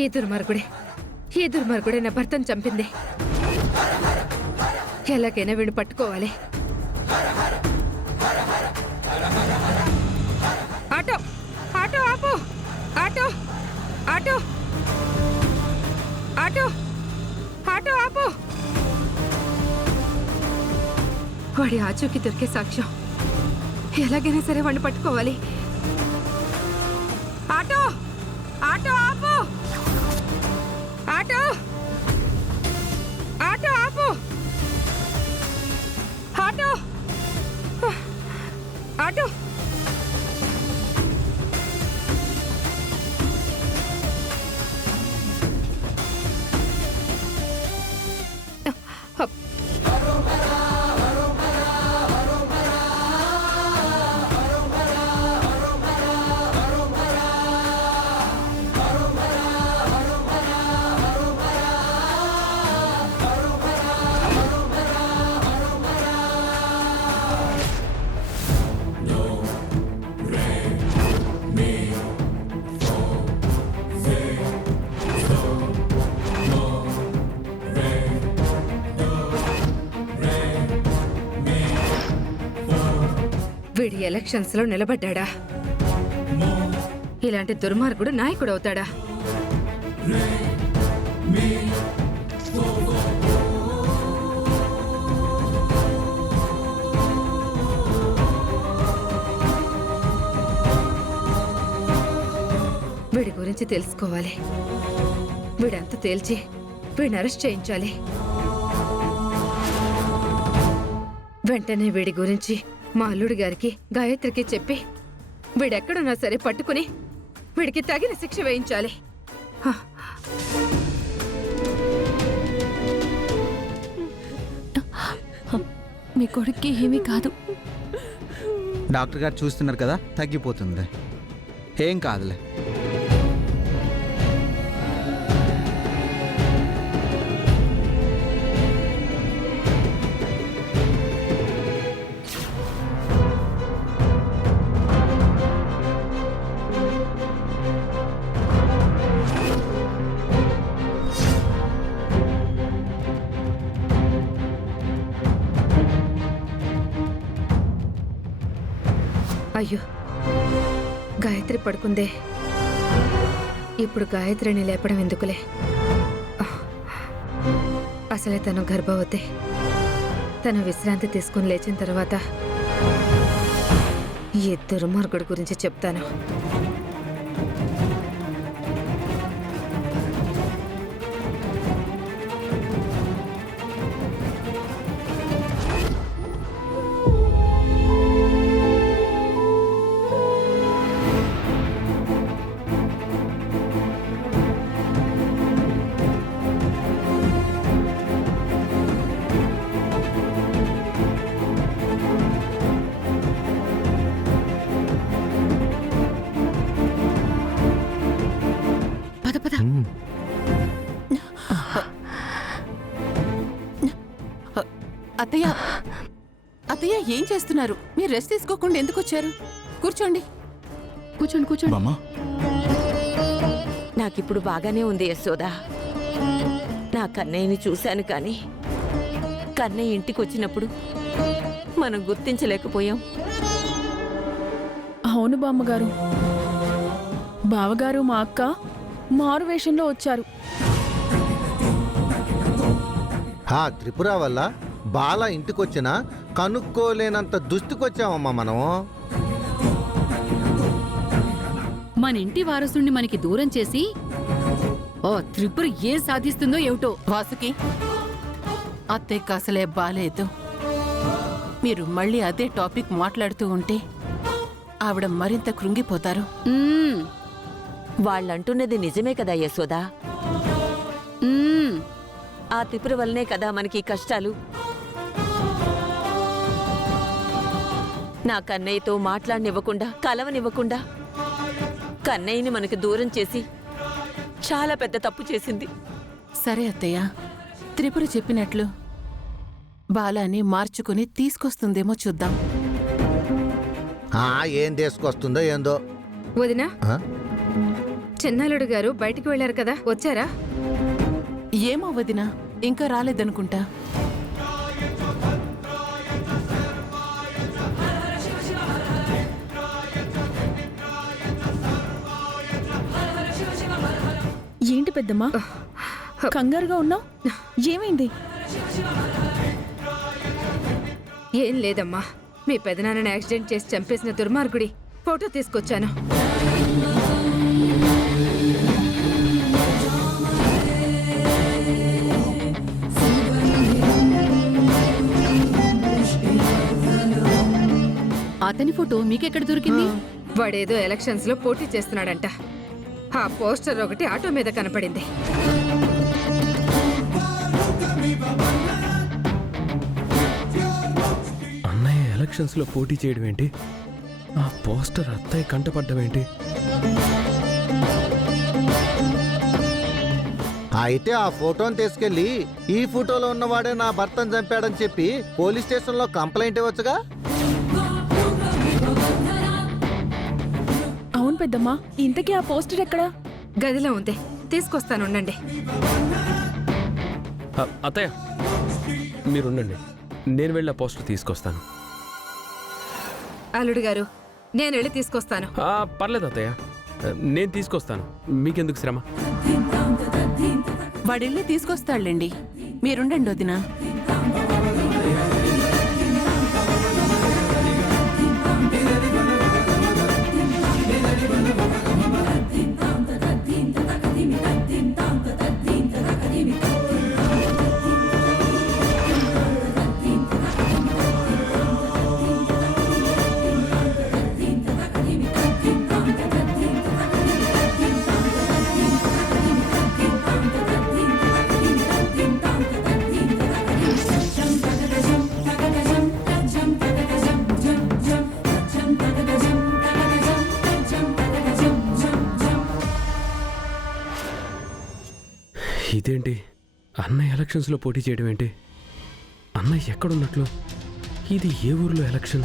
ఈ దుర్మార్గుడే నా భర్తను చంపింది. ఎలాగైనా వీడిని పట్టుకోవాలి. ఆటో ఆటో ఆపు! ఆటో ఆటో ఆటో ఆటో ఆపు! వాడి ఆచూకి దొరికే సాక్ష్యం. ఎలాగైనా సరే వాడిని పట్టుకోవాలి. ఆటో ఆటో ఆపు! ఆటో ఆటో ఆపు! ఆటో ఆటో వీడి ఎలక్షన్స్ లో నిలబడ్డా. ఇలాంటి దుర్మార్గుడు నాయకుడు అవుతాడా? వీడి గురించి తెలుసుకోవాలి. వీడంతా తేల్చి వీడిని అరెస్ట్ చేయించాలి. వెంటనే వీడి గురించి మా అల్లుడి గారికి, గాయత్రికి చెప్పి వీడెక్కడున్నా సరే పట్టుకుని వీడికి తగిన శిక్ష వేయించాలి. మీ కొడుక్కి ఏమీ కాదు. డాక్టర్ గారు చూస్తున్నారు కదా, తగ్గిపోతుంది. ఏం కాదులే. అయ్యో, గాయత్రి పడుకుందే. ఇప్పుడు గాయత్రిని లేపడం ఎందుకులే. అసలే తను గర్భవతి. తను విశ్రాంతి తీసుకుని లేచిన తర్వాత ఈ దుర్మార్గుడి గురించి చెప్తాను. అత్తయ్య, అత్తయ్య ఏం చేస్తున్నారు? మీరు రెస్ట్ తీసుకోకుండా ఎందుకు వచ్చారు? కూర్చోండి. కూర్చోండి కూర్చోండి. నాకిప్పుడు బాగానే ఉంది యశోదా. నా కన్నయ్యని చూశాను కానీ కన్నయ్య ఇంటికి వచ్చినప్పుడు మనం గుర్తించలేకపోయాం. అవును బామ్మగారు. బావగారు మా అక్క మారు వేషంలో వచ్చారు. త్రిపుర వల్ల బాల ఇంటికొచ్చినా కనుక్కోలేనంత దుస్థికొచ్చామమ్మా మనం. మన ఇంటి వారసుని మనకి దూరం చేసి ఓ త్రిపుర ఏం సాధిస్తుందో ఏమిటో. వాసుకి, అత్తయ్యకి అసలే బాలేదు. మీరు మళ్ళీ అదే టాపిక్ మాట్లాడుతూ ఉంటే ఆవిడ మరింత కృంగిపోతారు. వాళ్ళంటున్నది నిజమే కదా యశోదా. ఆ త్రిపుర వల్లనే కదా మనకి కష్టాలు. నా కన్నయ్యతో మాట్లాడనివ్వకుండా, కలవనివ్వకుండా కన్నయ్యని మనకు దూరం చేసి చాలా పెద్ద తప్పు చేసింది. సరే అత్తయ్య, త్రిపుర చెప్పినట్లు బాలాని మార్చుకుని తీసుకొస్తుందేమో చూద్దాం. ఏం తీసుకొస్తుందో ఏందో. వదినా, చిన్నాలుడు గారు బయటికి వెళ్లారు కదా, వచ్చారా? ఏమో వదినా, ఇంకా రాలేదనుకుంటా. ఏంటి పెద్దమ్మా కంగారుగా ఉన్నావు? ఏమైంది? ఏం లేదమ్మా, మీ పెదనాన్నని యాక్సిడెంట్ చేసి చంపేసిన దుర్మార్గుడి ఫోటో తీసుకొచ్చాను. అతని ఫోటో మీకెక్కడ దొరికింది? వాడేదో ఎలక్షన్స్ లో పోటీ చేస్తున్నాడంట. ఆ పోస్టర్ ఒకటి ఆటో మీద కనపడింది. అన్నయ్య ఎలక్షన్స్ లో పోటీ చేయడం ఏంటి? ఆ పోస్టర్ అత్తయ్య కంటపడ్డం ఏంటి? అయితే ఆ ఫోటోని తీసుకెళ్లి ఈ ఫోటోలో ఉన్నవాడే నా భర్తను చంపాడని చెప్పి పోలీస్ స్టేషన్లో కంప్లైంట్ ఇవ్వచ్చుగా. అవును పెద్దమ్మా, ఇంతకీ ఆ పోస్టర్ ఎక్కడా? గదిలో ఉంది, తీసుకొస్తానుండండి. అత్తయ్య మీరుండండి, నేను వెళ్ళి ఆ పోస్టర్ తీసుకొస్తాను. అల్లుడు గారు, నేను వెళ్ళి తీసుకొస్తాను. పర్లేదు అత్తయ్య, నేను తీసుకొస్తాను, మీకెందుకు శ్రమ? వాడెళ్ళి తీసుకొస్తాడులేండి, మీరుండండి వదినా. ఇదేంటి, అన్నయ్య ఎలక్షన్స్లో పోటీ చేయడం ఏంటి? అన్నయ్య ఎక్కడున్నట్లు? ఇది ఏ ఊర్లో ఎలక్షన్?